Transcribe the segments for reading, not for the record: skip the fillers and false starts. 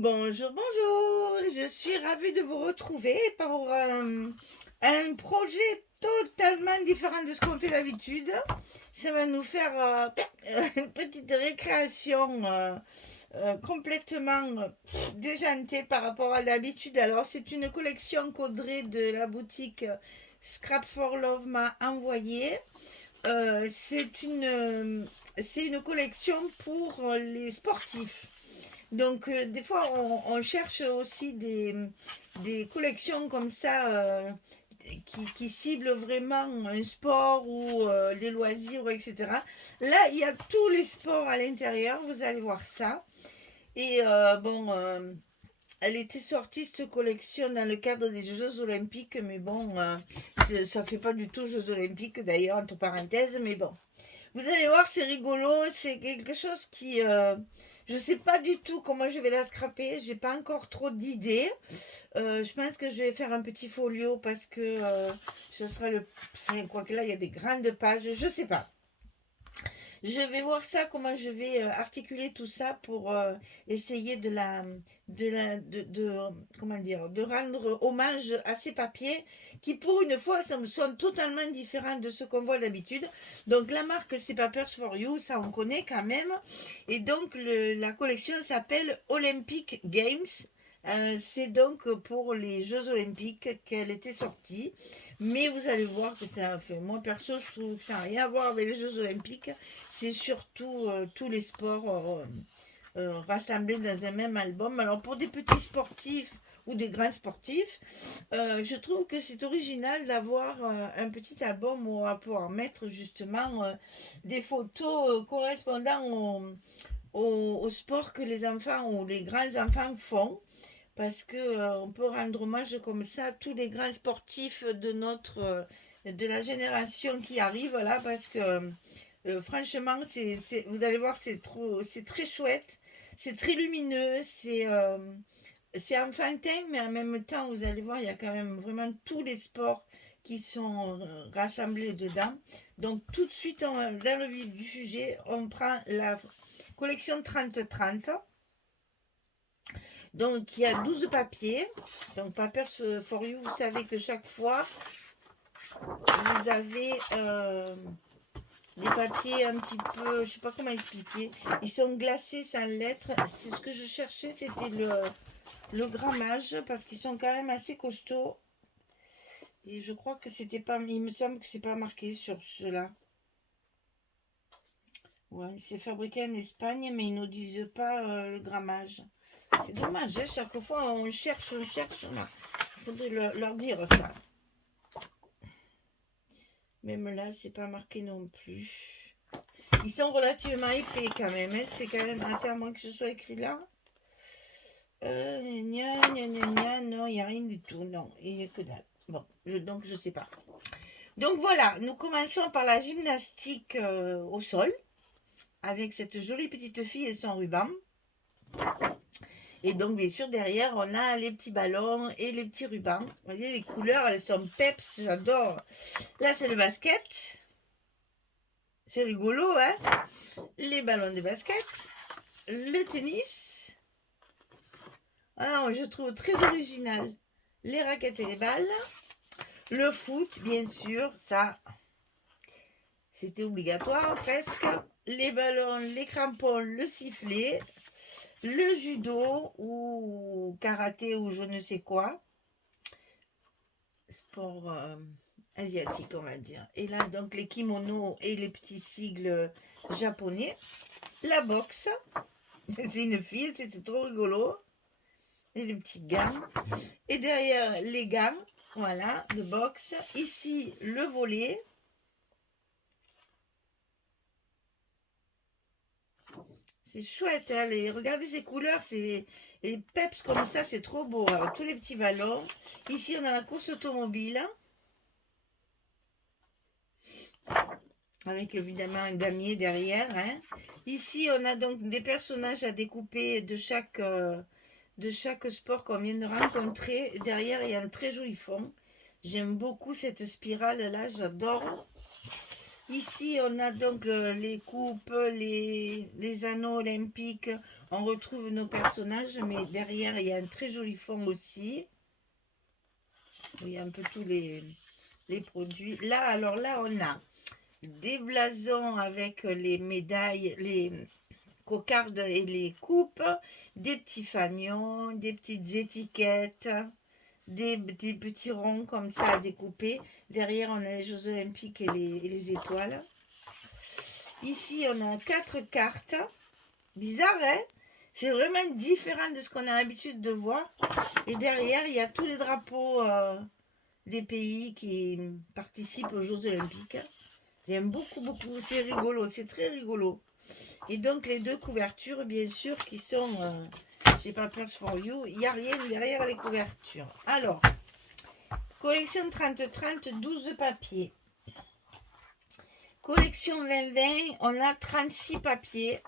Bonjour, bonjour. Je suis ravie de vous retrouver pour un projet totalement différent de ce qu'on fait d'habitude. Ça va nous faire une petite récréation complètement déjantée par rapport à d'habitude. Alors, c'est une collection qu'Audrey de la boutique Scrap for Love m'a envoyée. C'est une collection pour les sportifs. Donc, des fois, on cherche aussi des collections comme ça qui ciblent vraiment un sport ou des loisirs, etc. Là, il y a tous les sports à l'intérieur, vous allez voir ça. Et bon, elle était sortie, cette collection, dans le cadre des Jeux Olympiques, mais bon, ça fait pas du tout Jeux Olympiques d'ailleurs, entre parenthèses, mais bon. Vous allez voir, c'est rigolo, c'est quelque chose qui... je sais pas du tout comment je vais la scraper, j'ai pas encore trop d'idées. Je pense que je vais faire un petit folio parce que ce sera le... Enfin, quoique là, il y a des grandes pages, je sais pas. Je vais voir ça, comment je vais articuler tout ça pour essayer comment dire, de rendre hommage à ces papiers qui, pour une fois, sont totalement différents de ce qu'on voit d'habitude. Donc, la marque, c'est Papers for You, ça on connaît quand même. Et donc, la collection s'appelle Olympic Games. C'est donc pour les Jeux Olympiques qu'elle était sortie. Mais vous allez voir que ça fait. Moi, perso, je trouve que ça n'a rien à voir avec les Jeux Olympiques. C'est surtout tous les sports rassemblés dans un même album. Alors, pour des petits sportifs ou des grands sportifs, je trouve que c'est original d'avoir un petit album où on va pouvoir mettre justement des photos correspondant au sport que les enfants ou les grands enfants font parce que on peut rendre hommage comme ça à tous les grands sportifs de de la génération qui arrive là parce que franchement vous allez voir c'est très chouette, c'est très lumineux, c'est enfantin mais en même temps vous allez voir il y a quand même vraiment tous les sports qui sont rassemblés dedans. Donc tout de suite dans le vif du sujet, on prend la collection 30-30. Donc, il y a 12 papiers. Donc, Papers for You, vous savez que chaque fois, vous avez des papiers un petit peu, je sais pas comment expliquer. Ils sont glacés sans lettres. C'est ce que je cherchais, c'était le grammage, parce qu'ils sont quand même assez costauds. Et je crois que c'était pas, il me semble que c'est pas marqué sur cela. Ouais, c'est fabriqué en Espagne, mais ils ne nous disent pas le grammage. C'est dommage, hein, chaque fois on cherche, on cherche. Il faudrait leur dire ça. Même là, c'est pas marqué non plus. Ils sont relativement épais quand même. Hein. C'est quand même. Attends, à moins que ce soit écrit là. Gna, gna, gna, gna, non, il n'y a rien du tout. Non, il n'y a que dalle. Bon, donc je sais pas. Donc voilà, nous commençons par la gymnastique au sol. Avec cette jolie petite fille et son ruban. Et donc, bien sûr, derrière, on a les petits ballons et les petits rubans. Vous voyez, les couleurs, elles sont peps, j'adore. Là, c'est le basket. C'est rigolo, hein? Les ballons de basket. Le tennis. Ah, je trouve très original. Les raquettes et les balles. Le foot, bien sûr, ça, c'était obligatoire presque. Les ballons, les crampons, le sifflet. Le judo ou karaté ou je ne sais quoi. Sport asiatique, on va dire. Et là, donc, les kimonos et les petits sigles japonais. La boxe. C'est une fille, c'était trop rigolo. Et les petits gants. Et derrière, les gants, voilà, de boxe. Ici, le volet. C'est chouette, hein, regardez ces couleurs, c'est les peps comme ça, c'est trop beau. Alors, tous les petits ballons. Ici, on a la course automobile. Avec évidemment un damier derrière. Hein. Ici, on a donc des personnages à découper de chaque sport qu'on vient de rencontrer. Derrière, il y a un très joli fond. J'aime beaucoup cette spirale-là, j'adore. Ici, on a donc les coupes, les anneaux olympiques. On retrouve nos personnages, mais derrière, il y a un très joli fond aussi. Il y a un peu tous les produits. Là, alors là, on a des blasons avec les médailles, les cocardes et les coupes, des petits fanions, des petites étiquettes, des petits ronds comme ça à découper. Derrière, on a les Jeux Olympiques et les étoiles. Ici, on a 4 cartes. Bizarre, hein? C'est vraiment différent de ce qu'on a l'habitude de voir. Et derrière, il y a tous les drapeaux des pays qui participent aux Jeux Olympiques. J'aime beaucoup, beaucoup. C'est rigolo, c'est très rigolo. Et donc, les deux couvertures, bien sûr, qui sont chez Papers for You. Il n'y a rien derrière les couvertures. Alors, collection 30-30, 12 papiers. Collection 20-20, on a 36 papiers.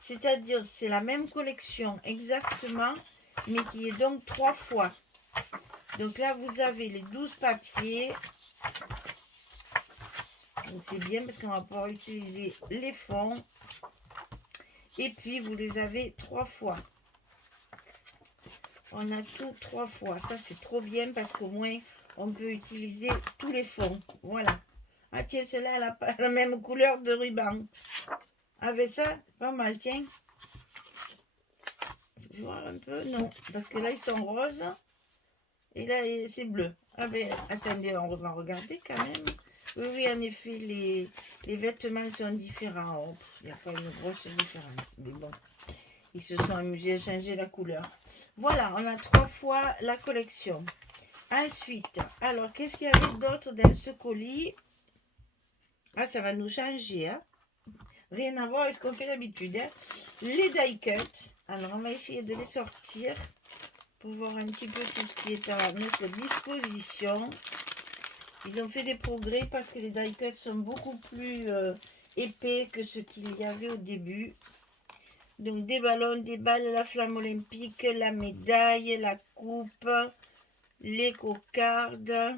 C'est-à-dire, c'est la même collection exactement, mais qui est donc 3 fois. Donc là, vous avez les 12 papiers. Donc c'est bien parce qu'on va pouvoir utiliser les fonds. Et puis, vous les avez 3 fois. On a tout 3 fois. Ça, c'est trop bien parce qu'au moins, on peut utiliser tous les fonds. Voilà. Ah tiens, celle-là, elle n'a pas la même couleur de ruban. Avec ça, pas mal, tiens. Je vois un peu, non. Parce que là, ils sont roses. Et là, c'est bleu. Ah ben, attendez, on va regarder quand même. Oui, oui, en effet, les vêtements sont différents. Oh, il n'y a pas une grosse différence. Mais bon, ils se sont amusés à changer la couleur. Voilà, on a 3 fois la collection. Ensuite, alors, qu'est-ce qu'il y avait d'autre dans ce colis? Ah, ça va nous changer, hein? Rien à voir avec ce qu'on fait d'habitude. Hein? Les die cuts. Alors, on va essayer de les sortir pour voir un petit peu tout ce qui est à notre disposition. Ils ont fait des progrès parce que les die cuts sont beaucoup plus épais que ce qu'il y avait au début. Donc, des ballons, des balles, la flamme olympique, la médaille, la coupe, les cocardes,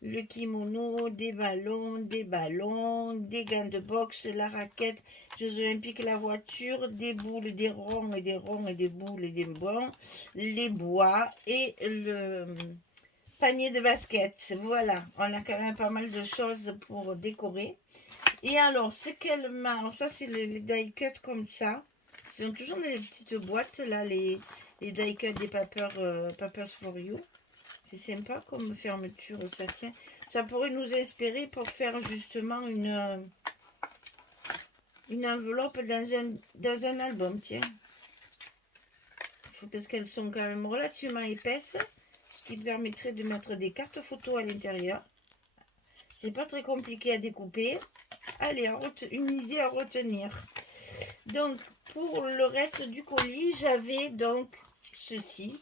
le kimono, des ballons, des gants de boxe, la raquette, Jeux Olympiques, la voiture, des boules, des ronds et des ronds et des boules et des bons, les bois et le panier de basket. Voilà, on a quand même pas mal de choses pour décorer. Et alors, ce qu'elle m'a... Alors ça, c'est les die cuts comme ça. Ce sont toujours dans les petites boîtes, là, les die cuts des Papers for You. C'est sympa comme fermeture, ça tient. Ça pourrait nous inspirer pour faire justement une enveloppe dans un album, tiens. Parce qu'elles sont quand même relativement épaisses, ce qui permettrait de mettre des cartes photos à l'intérieur. C'est pas très compliqué à découper. Allez, une idée à retenir. Donc, pour le reste du colis, j'avais donc ceci.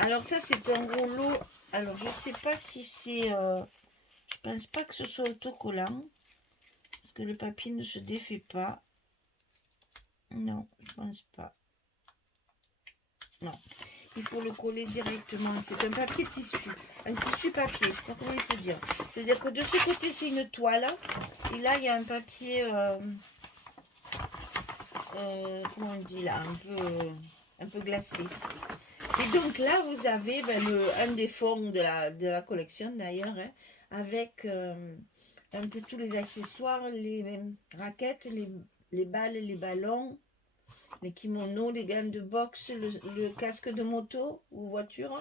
Alors ça, c'est un rouleau. Alors, je sais pas si c'est... je pense pas que ce soit autocollant. Parce que le papier ne se défait pas. Non, je pense pas. Non. Il faut le coller directement. C'est un papier tissu. Un tissu papier. Je sais pas comment il faut dire. C'est-à-dire que de ce côté, c'est une toile. Et là, il y a un papier... comment on dit là, un peu glacé. Et donc là, vous avez un des fonds de la collection d'ailleurs, hein, avec un peu tous les accessoires, les raquettes, les balles, les ballons, les kimonos, les gants de boxe, le casque de moto ou voiture.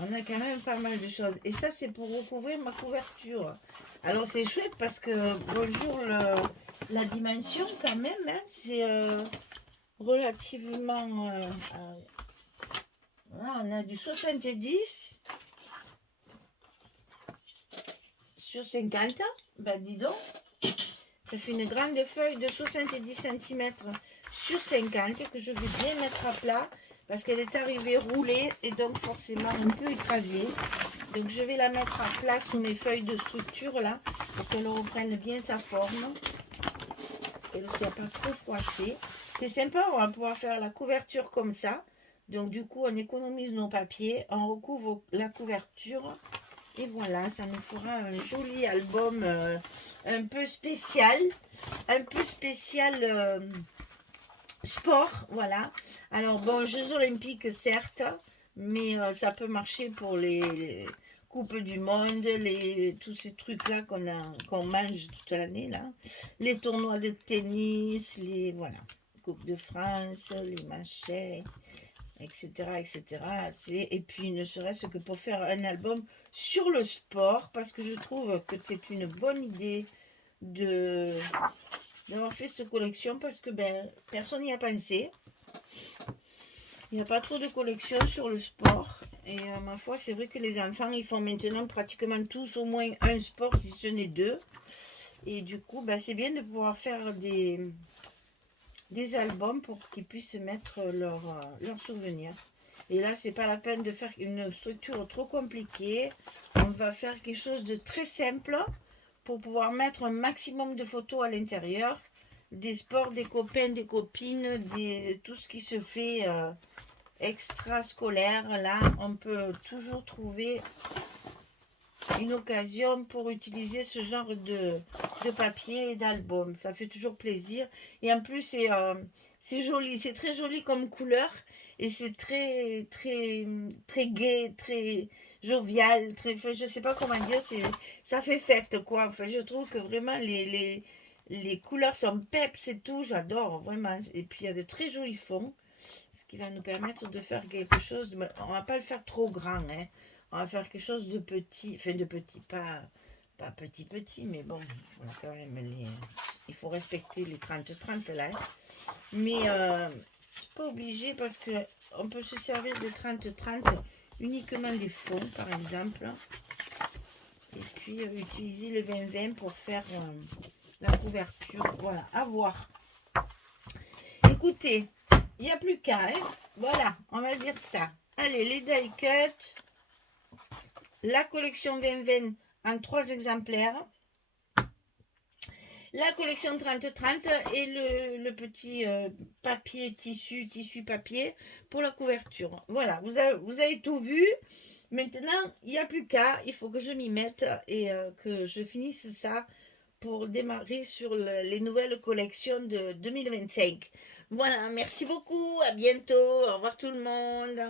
On a quand même pas mal de choses. Et ça, c'est pour recouvrir ma couverture. Alors, c'est chouette parce que, bonjour, la dimension quand même, hein, c'est relativement... là, on a du 70 sur 50. Ben, dis donc. Ça fait une grande feuille de 70 cm sur 50 que je vais bien mettre à plat parce qu'elle est arrivée roulée et donc forcément un peu écrasée. Donc je vais la mettre à plat sous mes feuilles de structure là pour qu'elle reprenne bien sa forme. Qu'elle ne soit pas trop froissée. C'est sympa, on va pouvoir faire la couverture comme ça. Donc du coup on économise nos papiers, on recouvre la couverture Et voilà, ça nous fera un joli album un peu spécial. Un peu spécial sport, voilà. Alors bon, Jeux Olympiques, certes, mais ça peut marcher pour les Coupes du Monde, tous ces trucs-là qu'on mange toute l'année, là. Les tournois de tennis, voilà. Coupe de France, les machins, etc., etc. Et puis, ne serait-ce que pour faire un album sur le sport, parce que je trouve que c'est une bonne idée de d'avoir fait cette collection, parce que ben, personne n'y a pensé. Il n'y a pas trop de collections sur le sport. Et ma foi, c'est vrai que les enfants, ils font maintenant pratiquement tous au moins un sport, si ce n'est deux. Et du coup, ben, c'est bien de pouvoir faire des albums pour qu'ils puissent mettre leurs souvenirs. Et là, c'est pas la peine de faire une structure trop compliquée. On va faire quelque chose de très simple pour pouvoir mettre un maximum de photos à l'intérieur. Des sports, des copains, des copines, tout ce qui se fait extrascolaire. Là, on peut toujours trouver une occasion pour utiliser ce genre de papier et d'album. Ça fait toujours plaisir. Et en plus, c'est joli. C'est très joli comme couleur. Et c'est très, très, très gai, très jovial. Très, enfin, je sais pas comment dire. Ça fait fête, quoi. Enfin, je trouve que vraiment, les couleurs sont peps et tout. J'adore, vraiment. Et puis, il y a de très jolis fonds. Ce qui va nous permettre de faire quelque chose. Mais on va pas le faire trop grand, hein. On va faire quelque chose de petit, enfin de petit, pas petit, mais bon, on a quand même il faut respecter les 30-30 là. Mais pas obligé parce que on peut se servir des 30-30 uniquement des fonds, par exemple. Et puis utiliser le 20-20 pour faire la couverture. Voilà, à voir. Écoutez, il n'y a plus qu'à, hein. Voilà, on va dire ça. Allez, les die cut. La collection 2020 en 3 exemplaires, la collection 30-30 et le petit papier, tissu papier pour la couverture. Voilà, vous avez tout vu. Maintenant, il n'y a plus qu'à, il faut que je m'y mette et que je finisse ça pour démarrer sur les nouvelles collections de 2025. Voilà, merci beaucoup, à bientôt, au revoir tout le monde.